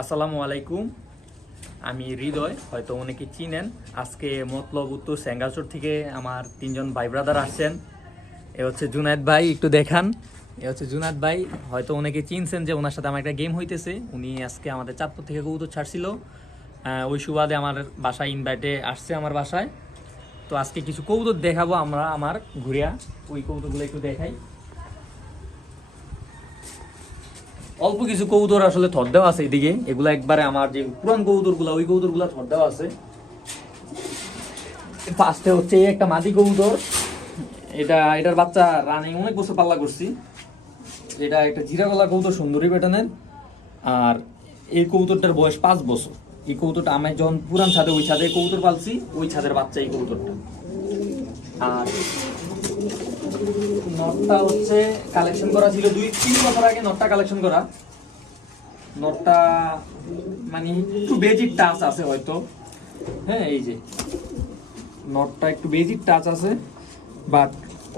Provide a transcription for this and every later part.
আসসালামু আলাইকুম। আমি হৃদয়, হয়তো অনেকে চিনেন। আজকে মতলব উত্তর স্যাঙ্গাচুর থেকে আমার তিনজন ভাই ব্রাদার আসছেন। এ হচ্ছে জুনায়েদ ভাই, একটু দেখান। এ হচ্ছে জুনায়েদ ভাই, হয়তো অনেকে চিনছেন যে ওনার সাথে আমার একটা গেম হইতেছে। উনি আজকে আমাদের চাঁদপুর থেকে কবুতর ছাড়ছিল। ওই সুবাদে আমার বাসায় ইনভাইটে আসছে আমার বাসায়। তো আজকে কিছু কবুতর দেখাবো আমরা, আমার, ঘুরিয়া। ওই কবুতরগুলো একটু দেখাই। অল্প কিছু কবুতর আসলে থর দেওয়া আছে এদিকে। এগুলো একবারে আমার যে পুরান কবুতরগুলা ওই কবুতরগুলা থর দেওয়া আছে। ফার্স্টে হচ্ছে একটা মাদি কবুতর। এটা, এটার বাচ্চা রানিং অনেক বছর পাল্লা করছি। এটা একটা জিরা গলা কবুতর, সুন্দরী প্যাটার্নের আর এই কবুতরটার বয়স পাঁচ বছর। এই কবুতরটা আমি যখন পুরান ছাদে ওই ছাদে কবুতর পালছি, ওই ছাদের বাচ্চা এই কবুতরটা। আর নটটা হচ্ছে কালেকশন করা ছিল দুই, তিন বছর আগে নটটা কালেকশন করা। নটটা মানে একটু বেজিক টাচ আছে হয়তো। হ্যাঁ এই যে। নটটা একটু বেজিক টাচ আছে বাট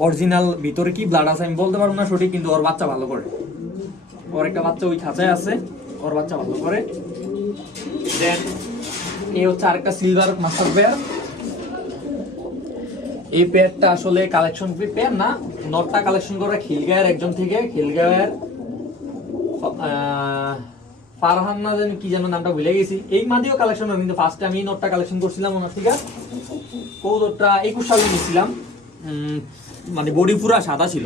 অরিজিনাল ভিতরে কি ব্লাড আছে আমি বলতে পারব না সঠিক, কিন্তু ওর বাচ্চা ভালো করে। ওর একটা বাচ্চা ওই খাঁচায় আছে, ওর বাচ্চা ভালো করে। দেন এই হচ্ছে আরেকটা সিলভার মাস্টার পেয়ার এই পেয়ারটা আসলে কালেকশন পেয়ার না নটটা কালেকশন করা খিলগায়ের একজন থেকে, খিলগায়ের ফারহান না জানি কি যেন নামটা ভুলে গেছি। এই মাদিও কালেকশন হয়, কিন্তু ফার্স্টে আমি এই নটটা কালেকশন করছিলাম ওনার থেকে। কৌদরটা একুশ সালে নিয়েছিলাম। মানে বডি পুরা সাদা ছিল।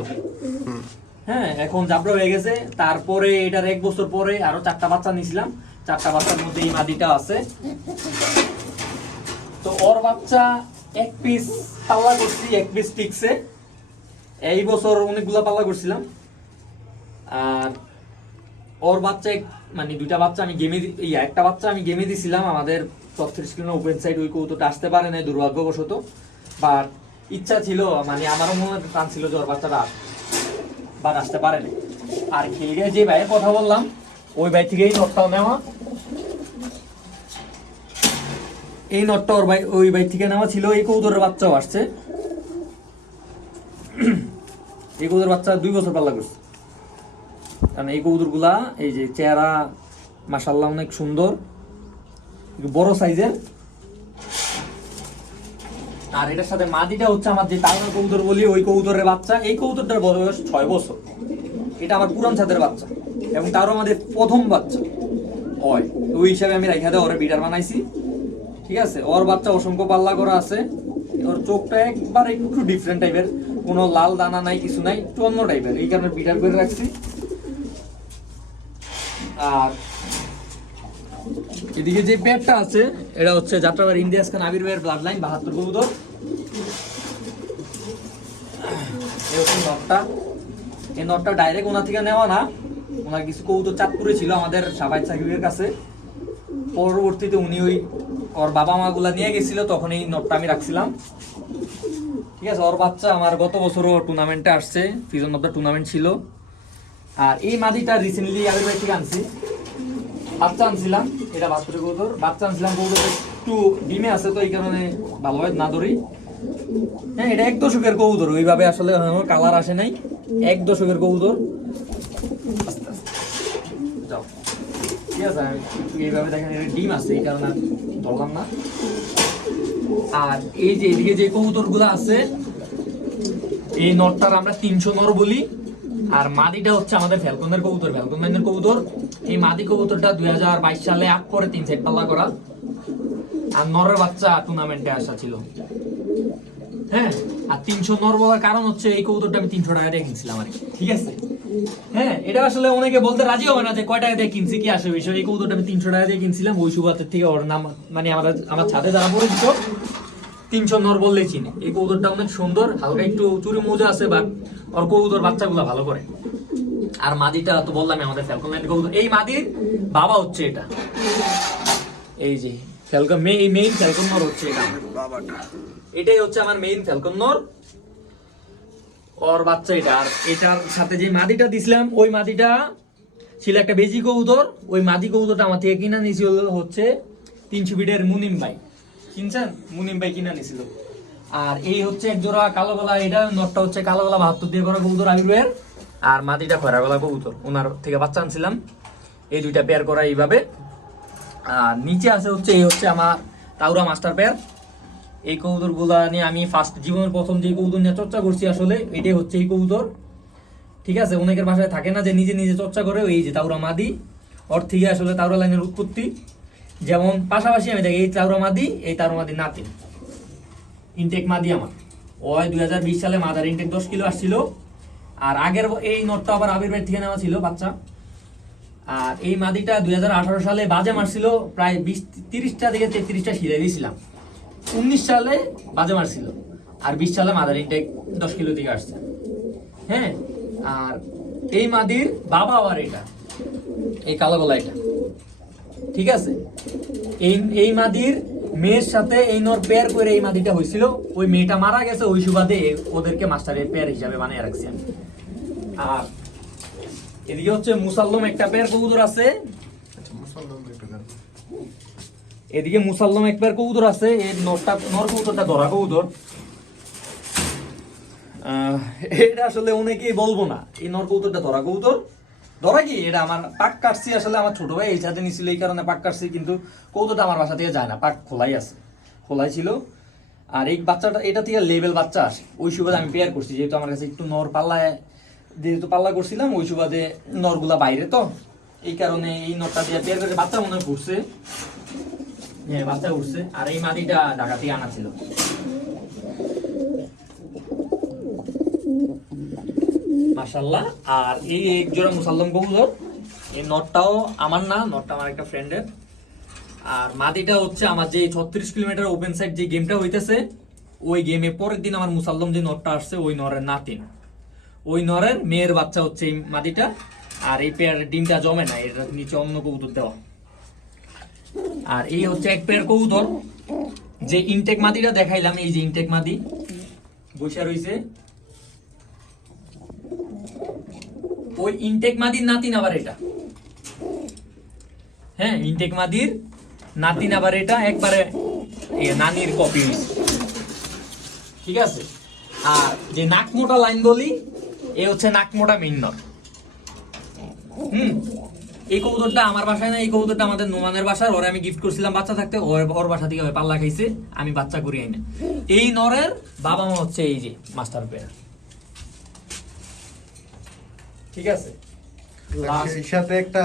হ্যাঁ এখন জাবরা হয়ে গেছে। তারপরে এটার এক বছর পরে আরও চারটা বাচ্চা নিয়েছিলাম। চারটা বাচ্চার মধ্যে এই মাদিটা আছে। তো ওর বাচ্চা এক পিস পাল্লা করছি, এক পিস টিকছে এই বছর অনেকগুলা পাল্লা করছিলাম। আর ওর বাচ্চা মানে দুইটা বাচ্চা আমি গেমে একটা বাচ্চা আমি গেমে দিছিলাম। আমাদের ছত্রিশ কিলো ওপেন সাইড ওই কৌতোটা আসতে পারে নাই, দুর্ভাগ্যবশত। বাট ইচ্ছা ছিল মানে আমারও মনে টান ছিল যে ওর বাচ্চাটা আসবে বাট আসতে পারে নাই। আর খেয়ে যে ভাইয়ের কথা বললাম, ওই ভাই থেকেই নটটাও নেওয়া। এই নটটা ওর ভাই ওই ভাই থেকে নেওয়া ছিল, এই কৌদরের বাচ্চাও আসছে। এই কৌদর বাচ্চা দুই বছর পাল্লা করছে। কারণ এই কৌদরগুলা এই যে চেহারা মাসাল্লাহ অনেক সুন্দর বড় সাইজের। আর এটার সাথে মাদিটা হচ্ছে আমার যে টাইগার কৌদর বলি, ওই কৌদরের বাচ্চা। এই কৌদরটার বয়স ছয় বছর। এটা আমার পুরান ছাদের বাচ্চা এবং তারও আমাদের প্রথম বাচ্চা। হয়, ওই হিসাবে আমি রাইখা দিয়ে ওরে বিডার বানাইছি। ঠিক আছে? ওর বাচ্চা অসংখ্য পাল্লা করা আছে। ওর চোখটা একবার একটু ডিফারেন্ট টাইপের কোনো লাল দানা নাই, কিছু নাই, একটু অন্য টাইপের এই কারণে বিটার করে রাখছি। আর এদিকে যে পেয়ারটা আছে, এটা হচ্ছে যাত্রাবার ইন্ডিয়াস খান আবির ভাইয়ের ব্লাড লাইন বাহাত্তর এই হচ্ছে নটটা। এই নটটা ডাইরেক্ট ওনার থেকে নেওয়া না। ওনার কিছু কবুতর চাঁদপুরে ছিল আমাদের সাবাই সাকিবের কাছে। পরবর্তীতে উনি ওই ওর বাবা মা গুলা নিয়ে গেছিল, তখন এই নটটা আমি রাখছিলাম। ঠিক আছে, ওর বাচ্চা আমার গত বছরও টুর্নামেন্টে আসছে ফিজন অফ দ্য টুর্নামেন্ট ছিল। আর এই মাদিটা রিসেন্টলি ভাই থেকে আনছি। বাচ্চা আনছিলাম, এটা বাচ্চাটা কৌতর বাচ্চা আনছিলাম কৌতর একটু ডিমে আছে তো, এই কারণে ভালোভাবে না ধরি। হ্যাঁ এটা এক দশকের কবুতর, ওইভাবে আসলে কালার আসে নাই। এক দশকের আস্তে। ঠিক আছে, আমি এইভাবে দেখেন এটা ডিম আছে, এই কারণে ধরলাম না। আর এই যে এদিকে যে কবুতরগুলো আছে, এই নটটার আমরা তিনশো নর বলি। আর মাদিটা হচ্ছে আমাদের ফ্যালকনের কবুতর, ফ্যালকন লাইনের কবুতর। এই মাদি কবুতরটা দুই হাজার বাইশ সালে আপ করে তিন সেট পাল্লা করা। আর নরের বাচ্চা টুর্নামেন্টে আসা ছিল। হ্যাঁ আর তিনশো নর বলার কারণ হচ্ছে এই কবুতরটা আমি তিনশো টাকা দিয়ে কিনছিলাম আর কি। ঠিক আছে? হ্যাঁ এটা আসলে অনেকে বলতে রাজি হবে না যে কয় টাকা দিয়ে কিনছি কি আসে বিষয়? এই কবুতরটা আমি তিনশো টাকা দিয়ে কিনছিলাম ওই সুবাতের থেকে ওর নাম মানে আমার আমার ছাদে যারা পরিচিত তিনশো নর বললেই চিনি। এই কবুতরটা অনেক সুন্দর হালকা একটু চুরি মোজা আছে বাট ওর কবুতর বাচ্চাগুলো ভালো করে। আর মাদিটা তো বললাম আমাদের ফ্যালকন লাইন কবুতর এই মাদির বাবা হচ্ছে এটা। এই যে ফ্যালকন মেইন ফ্যালকন নর হচ্ছে এটা। এটাই হচ্ছে আমার মেইন ফ্যালকন নর। ওর বাচ্চা এটা। আর এটার সাথে যে মাদিটা দিছিলাম, ওই মাদিটা ছিল একটা বেজি কবুতর। ওই মাদি কবুতরটা আমার থেকে কিনা নিয়েছিল হচ্ছে তিনশো ফিটের মুনিম ভাই। কিনছেন মুনিম ভাই কিনা নিয়েছিল আর এই হচ্ছে এক জোড়া কালো গলা, এটা নটটা হচ্ছে কালো গলা বাহাত্তর দিয়ে করা কবুতর আবির আর মাদিটা খয়রা গলা কবুতর। ওনার থেকে বাচ্চা আনছিলাম। এই দুইটা পেয়ার করা এইভাবে। আর নিচে আছে হচ্ছে, এই হচ্ছে আমার তাওরা মাস্টার পেয়ার এই কবুতরগুলা নিয়ে আমি ফার্স্ট জীবনের প্রথম যে কবুতর নিয়ে চর্চা করছি আসলে, এটাই হচ্ছে এই কবুতর। ঠিক আছে? অনেকের বাসায় থাকে না যে নিজে নিজে চর্চা করে এই যে তাওরা মাদি। ওর থেকে আসলে তাওরা লাইনের উৎপত্তি। যেমন পাশাপাশি আমি দেখি, এই তাওরা মাদি, এই তাওরা মাদি নাতি। ইনটেক মাদি আমার। ওই দুই হাজার বিশ সালে মাদার ইনটেক দশ কিলো আসছিল। আর আগের এই নটটা আবার আবির ভাইয়ের থেকে নেওয়া ছিল, বাচ্চা। আর এই মাদিটা দুই হাজার আঠারো সালে বাজে মারছিল, প্রায় বিশ তিরিশটা থেকে তেত্রিশটা সিরে দিয়েছিলাম। উনিশ সালে বাজে মারছিল আর বিশ সালে মাদার ইনটেক দশ কিলো দিকে আসছে। হ্যাঁ আর এই মাদির বাবা আবার এটা, এই কালো গলা এটা। ঠিক আছে? এই এই মাদির মেয়ের সাথে এই নর পেয়ার করে এই মাদিটা হয়েছিল, ওই মেয়েটা মারা গেছে, ওই সুবাদে ওদেরকে মাস্টারের পেয়ার হিসাবে বানিয়ে রাখছি আমি। আর এদিকে হচ্ছে মুসাল্লম একটা পেয়ার কবুতর আছে। এদিকে মুসাল্লম একবার কবুতর আছে, এর নরটা, নর কবুতরটা ধরা কবুতর। এটা আসলে অনেকেই বলব না, এই নর কবুতরটা ধরা কবুতর। ধরা কি? এটা আমার পাক কাটছি, আসলে আমার ছোট ভাই এই সাথে নিছিল, এই কারণে পাক কাটছি, কিন্তু কবুতরটা আমার বাসা থেকে যায় না, পাক খোলাই আছে, খোলাই ছিল। আর এই বাচ্চাটা, এটা থেকে লেভেল বাচ্চা আসে। ওই সুবাদে আমি পেয়ার করছি, যেহেতু আমার কাছে একটু নর পাল্লায়, যেহেতু পাল্লা করছিলাম, ওই সুবাদে নরগুলা বাইরে তো। এই কারণে এই নরটা দিয়ে পেয়ার করে বাচ্চা মনে হয় ঘুরছে। হ্যাঁ বাচ্চা উঠছে। আর এই ঢাকা থেকে আনা ছিল। আর এই এক জোড়া মুসাল্লাম এই নটটাও আমার না, নটটা আমার একটা ফ্রেন্ডের আর হচ্ছে আমার যে ছত্রিশ কিলোমিটার ওপেন সাইড যে গেমটা হইতেছে, ওই গেমে পরের দিন আমার মুসাল্লাম যে নটটা আসছে, ওই নরের নাতিন। ওই নরের মেয়ের বাচ্চা হচ্ছে এই মাদিটা আর এই পেয়ারের ডিমটা জমে না এর নিচে অন্য কবুতর দেওয়া। আর এই হচ্ছে এক পেয়ার কবুতর। যে ইনটেক মাদিটা দেখাইলাম, এই যে ইনটেক মাদি বসে রইছে। ওই ইনটেক মাদির নাতিন আবার এটা? হ্যাঁ ইনটেক মাদির নাতিন আবার এটা, একবারে নানির কপি ঠিক আছে? আর যে নাক মোটা লাইন বলি এ হচ্ছে নাকমোটা মিন্নর। হুম? এই কবুতরটা আমার বাসায় না এই কবুতরটা আমাদের নোমানের বাসার ওরে আমি গিফট করছিলাম বাচ্চা থাকতে ওর ওর বাসা থেকে পাল্লা খাইছে আমি বাচ্চা করি আইনা। এই নরের বাবা মা হচ্ছে এই যে মাস্টার পেয়ার। ঠিক আছে? সাথে একটা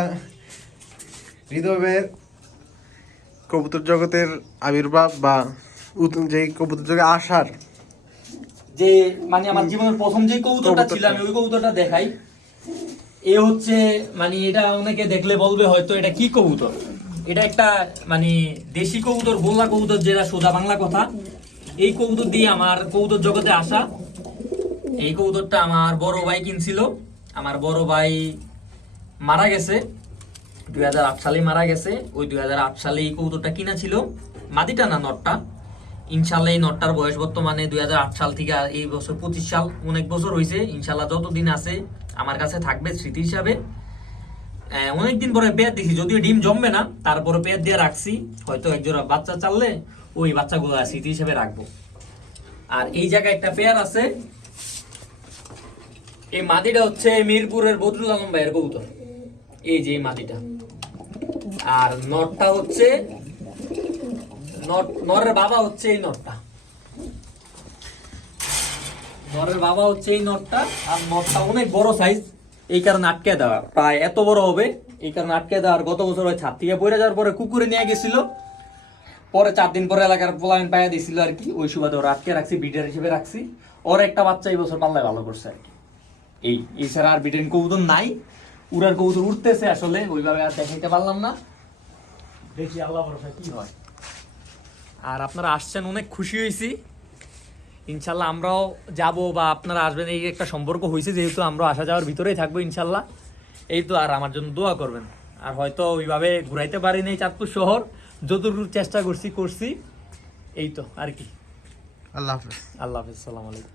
হৃদয়ের কবুতর জগতের আবির্ভাব বা যে কবুতর জগতে আসার যে মানে আমার জীবনের প্রথম যে কবুতরটা ছিল আমি ওই কবুতরটা দেখাই। এ হচ্ছে মানে এটা অনেকে দেখলে বলবে হয়তো এটা কি কবুতর? এটা একটা মানে দেশি কবুতর, গোল্লা কবুতর যেটা সোজা বাংলা কথা। এই কবুতর দিয়ে আমার কবুতর জগতে আসা। এই কবুতরটা আমার বড় ভাই কিনছিল। আমার বড় ভাই মারা গেছে। দুই হাজার আট সালে মারা গেছে। ওই দুই হাজার আট সালে এই কবুতরটা কিনা ছিল মাদিটা না নটটা। ইনশাল্লাহ এই নটটার বয়স বর্তমানে দুই সাল থেকে এই বছর পঁচিশ সাল, অনেক বছর হয়েছে ইনশাল্লাহ যতদিন আছে আমার কাছে থাকবে স্মৃতি হিসাবে। অনেকদিন পরে পেয়ার দিছি, যদিও ডিম জমবে না, তারপরে পেয়ার দিয়ে রাখছি। হয়তো একজোড়া বাচ্চা চাললে ওই বাচ্চাগুলো স্মৃতি হিসাবে রাখব। আর এই জায়গায় একটা পেয়ার আছে। এই মাদিটা হচ্ছে মিরপুরের বদরুল আলম ভাইয়ের কবুতর। এই যে মাদিটা আর নটটা হচ্ছে নরের বাবা হচ্ছে এই নটটা নরের বাবা হচ্ছে এই নটটা আর নটটা অনেক বড় সাইজ এই কারণে আটকে দেওয়া। প্রায় এত বড় হবে, এই কারণে আটকে দেওয়ার গত বছর ওই ছাদ থেকে পড়ে যাওয়ার পরে কুকুরে নিয়ে গেছিল। পরে চার দিন পরে এলাকার পোলাইন পাইয়া দিছিল আর কি, ওই সুবাদে ওরা আটকে রাখছি বিডার হিসেবে রাখছি। ওর একটা বাচ্চা এই বছর পাল্লায় ভালো করছে আর কি। এই এছাড়া আর বিটেন কবুতর নাই, উড়ার কবুতর উঠতেছে আসলে, ওইভাবে আর দেখাইতে পারলাম না। দেখি আল্লাহ কি হয়? আর আপনারা আসছেন অনেক খুশি হয়েছি। ইনশাল্লাহ আমরাও যাব বা আপনারা আসবেন এই একটা সম্পর্ক হয়েছে যেহেতু আমরা আসা যাওয়ার ভিতরেই থাকব ইনশাল্লাহ। এই তো আর আমার জন্য দোয়া করবেন। আর হয়তো ওইভাবে ঘুরাইতে পারিনি এই চাঁদপুর শহর যতটুকু চেষ্টা করছি করছি। এই তো আর কি। আল্লাহ হাফেজ। আল্লাহ হাফিজ সালাম আলাইকুম।